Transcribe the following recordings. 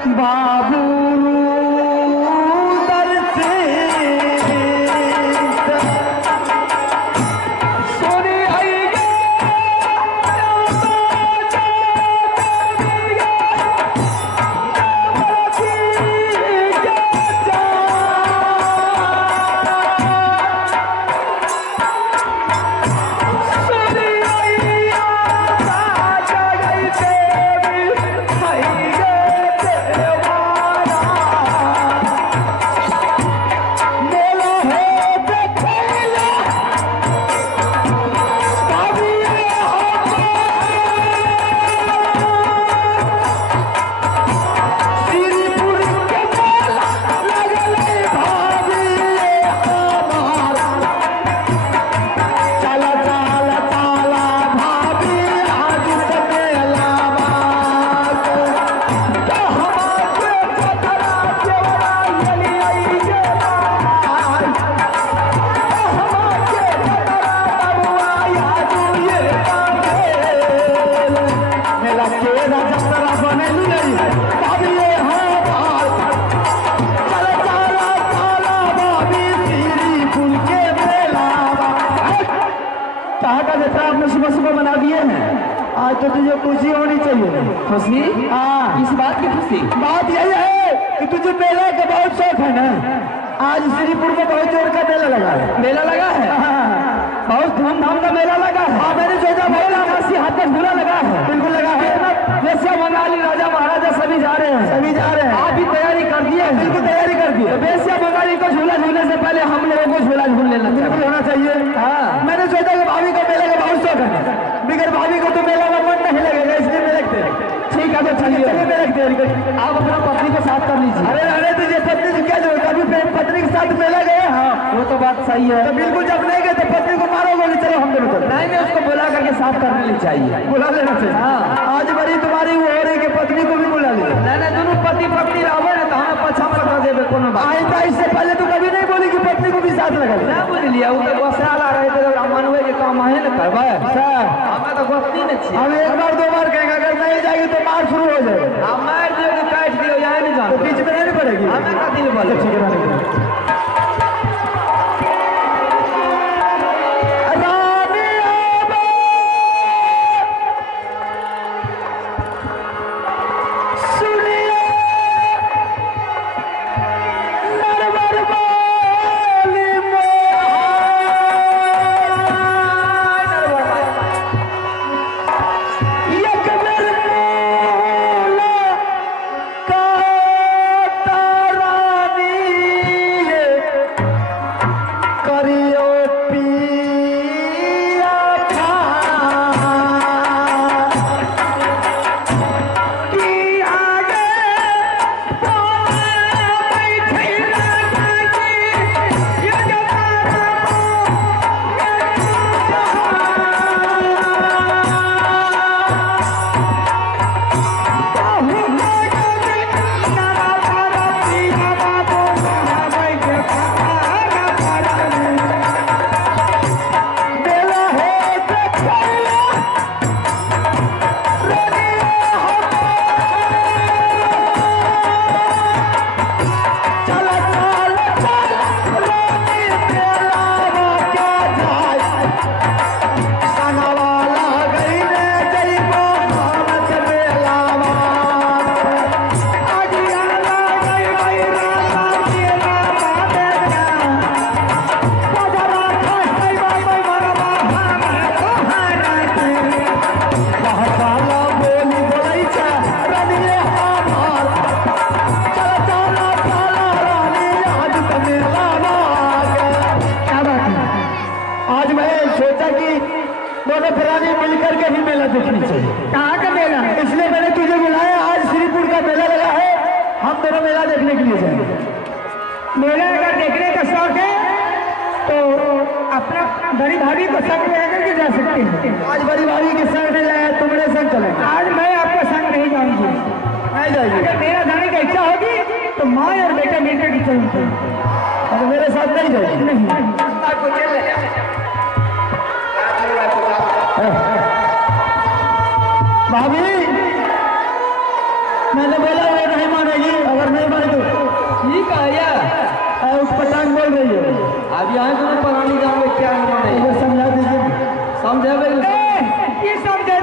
बाबू दर से सोनी आई सुबह बना दिए हैं। आज तो तुझे खुशी होनी चाहिए। खुशी? हाँ। इस बात की खुशी? बात यही है कि तुझे मेले का बहुत शौक है ना। आज श्रीपुर में बहुत जोर का मेला लगा है। मेला लगा है? बहुत धूमधाम का मेला लगा है। हाँ, मैंने सोचा मेला काशी हाथ में झूला लगा है। बिल्कुल लगा है। वैसे बंगाली राजा महाराजा सभी जा रहे हैं। सभी जा रहे हैं। आप भी तैयारी कर दिए? बिल्कुल तैयारी कर दी। वैसे बंगाली को झूला झूलने से पहले हम लोगों को झूला झूल लेना बिल्कुल होना चाहिए। हाँ, मैंने सोचा कि भाभी को मेले का बहुत शौक है। बिगर भाभी को तो मेला में मन नहीं लगेगा, इसलिए मैं रखते हैं। ठीक है, तो चलिए मैं रखते हैं। आप अपना पत्नी को साथ कर लीजिए। अरे अरे तुझे पत्नी से क्या जरूरत? अभी पत्नी के साथ मेला गए। हाँ, वो तो बात सही है। तो बिल्कुल जब नहीं गए तो पत्नी को मारो बोले चलो हम दोनों चलो। नहीं, उसको बुला करके साथ कर लेनी चाहिए। बुला लेना चाहिए। हाँ, आज बड़ी तुम्हारी वो हो रही कि पत्नी को भी बुला ली। नहीं, दोनों पति पत्नी रहो ना तो हमें पछा में लगा देवे कोनो बात। आई था इससे पहले तो कभी नहीं बोली कि पत्नी को भी साथ लगा ले। ना बुझ लिया, वो तो गोसाल आ रहे थे तो मनवे के काम है ना करबा। सर, हमें तो गोस्ती न छी। हम एक बार दो बार कहेंगे, अगर नहीं जाएगी तो मार शुरू हो जाएगा। हम मार दियो कि काट दियो, यहाँ नहीं जाना। तो बीच में नहीं पड़ेगी। हमें का दिल बोले। ठीक है। दोनों प्राणी मिलकर के ही मेला देखनी चाहिए। कहाँ का मेला? इसलिए मैंने तुझे बुलाया। आज श्रीपुर का मेला लगा है, हम दोनों मेला देखने के लिए जाएंगे। मेला अगर देखने का शौक है तो अपना बड़ी भाभी को संग में लेकर के जा सकते हैं। आज बड़ी भाभी के संग नहीं जाए, तुम्हारे संग चले। आज मैं आपका संग नहीं जाऊंगी। नहीं जाएगी? अगर मेरा जाने की इच्छा होगी तो माँ और बेटा मिलकर के चलूंगी। और मेरे साथ नहीं जाएगी? नहीं। भाभी, मैंने बोला वो नहीं मानेगी। अभी आए तो पुरानी गाँव में क्या है समझा दीजिए। समझे ये समझे।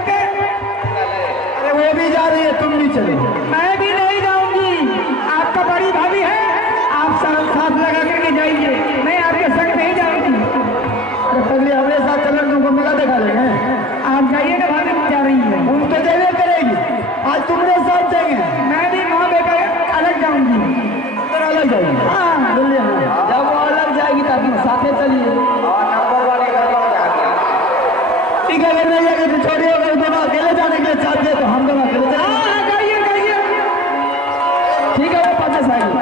अरे वो भी जा रही है, तुम भी चलो। मैं भी नहीं जाऊंगी, आपका बड़ी भाभी है, आप साथ लगा करके जाइए, मैं आपके संग नहीं जाऊंगी। अरे पगली हमारे साथ चलो, तुमको मेला दिखा लेंगे। आप जाइए ना, भाभी जा रही है, उन तो जाइए करेगी। आज तुम्हारे साथ जाएंगे, मैं भी माँ बेटा अलग जाऊंगी। अलग जाएगी? हाँ जब वो अलग जाएगी तब साथे चलिए। ठीक है, अगर नहीं जाएगी तो छोड़िए, अगर दोनों अकेले जाने के लिए चाहते हैं तो हम दोनों अकेले जाइए। ठीक है, वो पचास आएगी।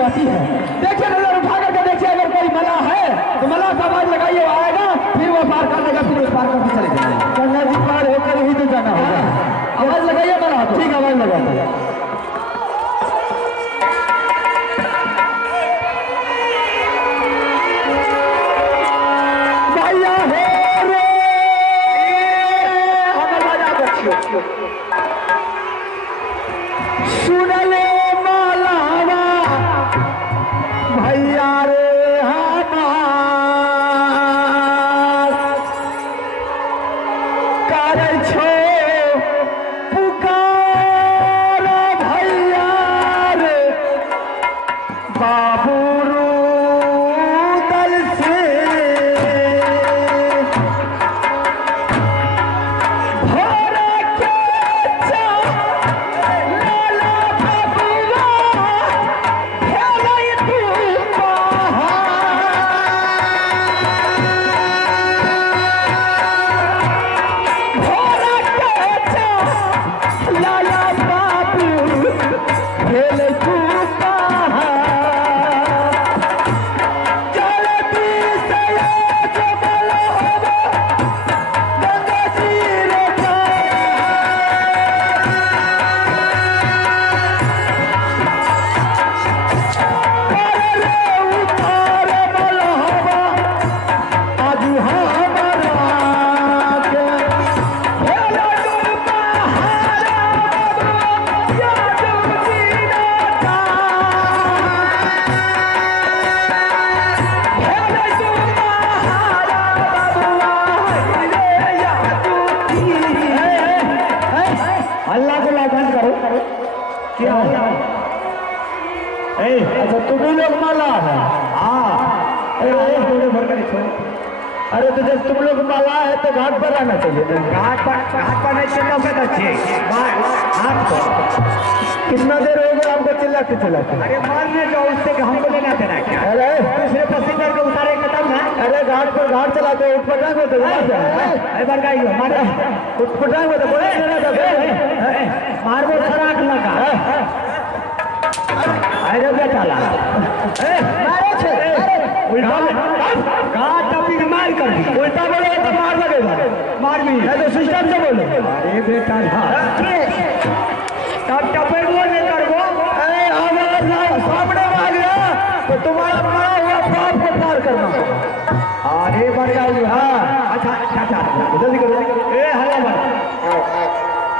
बाती है, देखिए नजर उठा करके देखिए, अगर कोई मला है तो मला का आवाज लगाइए, वो आएगा, फिर वो पार कर देगा, फिर उस पार करके चले जाएंगे। गंगा जी पार होकर ही तो जाना होगा। आवाज लगाइए मला, ठीक आवाज लगाइए। भैया हो रे हमर राजा बच्चियों, सुन ले मालावा भैया रे हमार कर छो पुकार भैया रे बाबू दल से अच्छा तुम्हें लोग माला है? हाँ, अरे तो जब तुम लोग माला है तो घाट पर आना चाहिए। घाट पर नहीं चलना से अच्छे कितना देर हो गया हमको चिल्लाते चिल्लाते? अरे मारने जाओ, उससे हमको लेना देना क्या? अरे दूसरे पैसेंजर को उतारे खत्म ना। अरे घाट पर घाट चलाते उठपटांग होते उठपटांग होते बोले मारबो सड़क लगा अरे बेचाला मारे छे उल्टा घाट टपी मार कर दी। उल्टा बोले तो मार लगेगा, मार भी है तो सिस्टम से बोलो। अरे बेटा तब टपे वो नहीं करबो। अरे आवाज ना सामने भाग गया तो तुम्हारा मारा हुआ बाप को पार करना। अरे बढ़िया। हाँ अच्छा जल्दी करो। ए हला भाई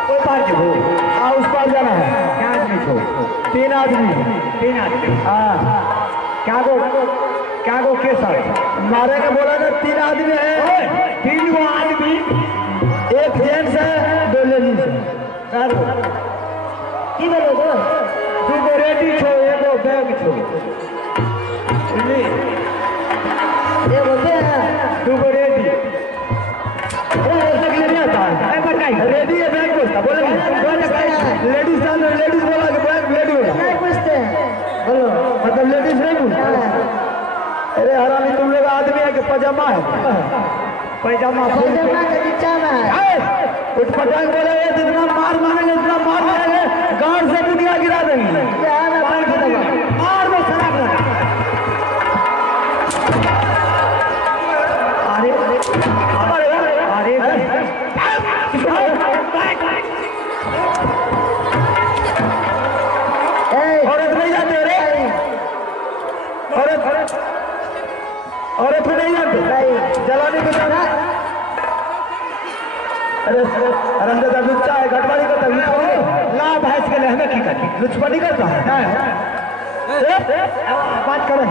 कोई पार के हो उस पार जाना है। क्या आदमी छो? 3 आदमी। हाँ क्या गो के सर मारे का बोला ना 3 आदमी है। 3 गो आदमी, एक जेंट्स है 2 लेडीज है। की बोलो तो 2 गो रेडी छो, 1 गो बैग छो। ये बोलते हैं 2 गो रेडी। रेडी है बैग पूछता बोले लेडीज बोला कि बैग लेडी होगा पूछते हैं बोलो मतलब लेडीज नहीं पूछते। अरे हरामी तुम लोग आदमी है कि पजामा है? पजामा का नीचा में उठ पटांग बोले जितना मार मारेंगे उतना मार मारेंगे, गांड से दुनिया गिरा देंगे। मार दो सड़क अरे औरत को नहीं जानते जलाने को जाना। अरे अंदर लुच्चा है, गड़बड़ी करता है, ला भैंस के लिए हमें की करती लुचपटी करता है। बात करो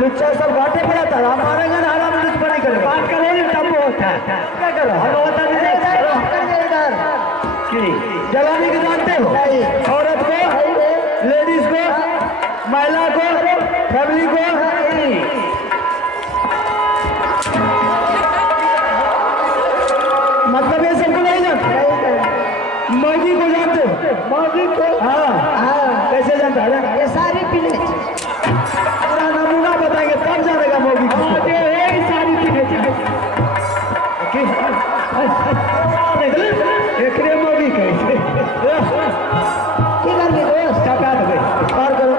लुच्चा सब घाटे पर आता है, हमारे घर आराम लुचपटी करे। बात करेंगे तब वो होता है। क्या करो हम बता दीजिए जलाने की जानते हो? औरत को, लेडीज को, महिला को, फैमिली को मतलब ये सबको नहीं जानते। मौगी को जानते हो? मौगी को हाँ कैसे जानता है? ये सारी पीने पूरा नमूना बताएंगे तब जानेगा मौगी को। सारी पीने देखने मौगी कैसे पार करो।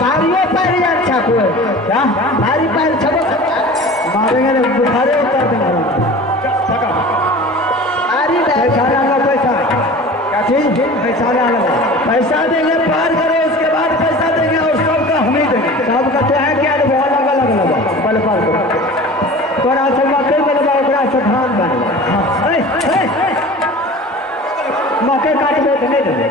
सारियों पैर अच्छा कोई क्या सारी पैर छबो मारेंगे ना बुखारे उतार देंगे। पैसा डालो पैसा क्या चीज पैसा डालो पैसा देंगे पार करो उसके बाद पैसा देंगे और सबका हम ही देंगे। सब कहते हैं क्या बहुत अलग अलग लगा बल पार करो थोड़ा सा मकई बनवा ओकरा से धान बनवा मकई काट दे नहीं देंगे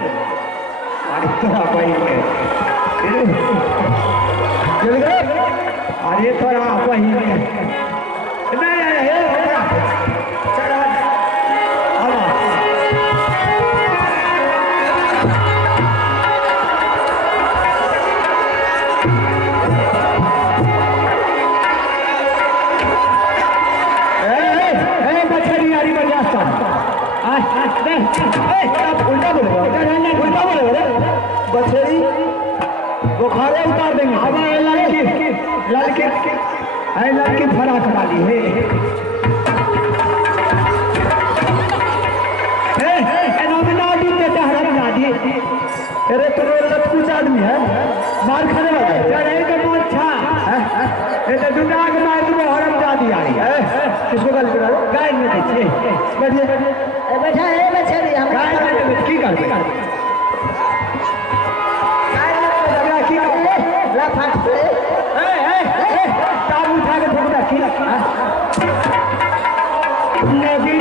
अरे थोड़ा वही उल्टा बोलेगा बछेरी बुखारे उतार देंगे। लड़की फराक वाली है अरे तुम कुछ आदमी है मार खाने वाला दुनिया के मार तुम्हें हरम जाती आ रही है। किसको गाली करा गाय में दीजिए बैठिए बैठा है बछेरी हम गाय में की करते उठा के ठोकता की नदी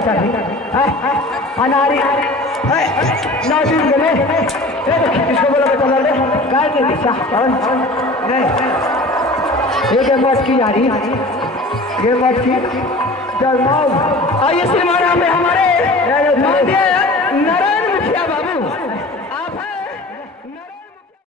अच्छा अनारी नाजिम गले किसको बोला बेटा लड़े काय के दिशा नहीं ये गेम मैच की जा रही गेम मैच की चल माओ आइए सिनेमा में हमारे